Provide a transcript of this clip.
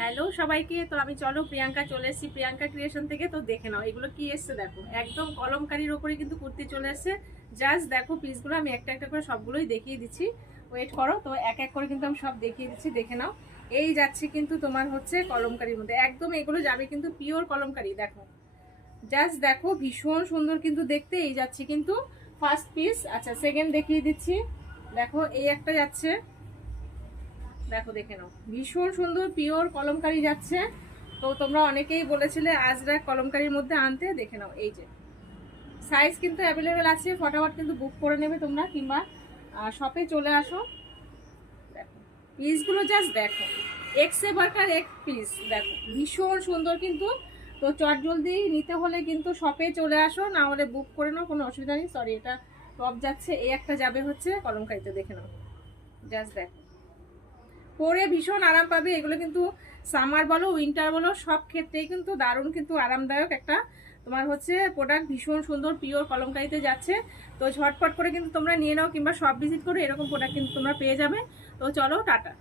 Hello সবাইকে। তো আমি চলো প্রিয়াঙ্কা চলে এসেছি প্রিয়াঙ্কা ক্রিয়েশন থেকে। তো দেখে নাও এগুলো কি এসছে, দেখো একদম কলমকারির ওপরে কিন্তু কুর্তি চলে এসছে। জাস্ট দেখো পিসগুলো, আমি একটা একটা করে সবগুলোই দেখিয়ে দিচ্ছি। ওয়েট করো, তো এক এক করে কিন্তু আমি সব দেখিয়ে দিচ্ছি, দেখে নাও। এই যাচ্ছে কিন্তু তোমার হচ্ছে কলমকারির মধ্যে, একদম এগুলো যাবে কিন্তু পিওর কলমকারি। দেখো জাস্ট দেখো ভীষণ সুন্দর কিন্তু দেখতে। এই যাচ্ছে কিন্তু ফার্স্ট পিস। আচ্ছা সেকেন্ড দেখিয়ে দিচ্ছি। দেখো এই একটা যাচ্ছে, দেখো দেখে নাও ভীষণ সুন্দর পিওর কলমকারি যাচ্ছে। তো তোমরা অনেকেই বলেছিলে আজরাক কলমকারির মধ্যে আনতে, দেখে নাও এই যে সাইজ কিন্তু অ্যাভেলেবেল আছে। ফটাফট কিন্তু বুক করে নেবে তোমরা, কিংবা শপে চলে আসো। দেখো পিসগুলো জাস্ট দেখো, এক্সে বার্কার এক পিস, দেখো ভীষণ সুন্দর কিন্তু। তো চট জলদি নিতে হলে কিন্তু শপে চলে আসো, না হলে বুক করে নাও, কোনো অসুবিধা নেই। সরি এটা টপ যাচ্ছে, এই একটা যাবে হচ্ছে কলমকারিতে, দেখে নাও জাস্ট দেখো। পরে ভীষণ আরাম পাবে এগুলো কিন্তু। সামার বলো উইন্টার বলো সব ক্ষেত্রেই কিন্তু দারুণ কিন্তু আরামদায়ক একটা তোমার হচ্ছে প্রোডাক্ট। ভীষণ সুন্দর পিওর কলমকারিতে যাচ্ছে। তো ঝটপট করে কিন্তু তোমরা নিয়ে নাও, কিংবা সব ভিজিট করো, এরকম প্রোডাক্ট কিন্তু তোমরা পেয়ে যাবে। তো চলো টাটা।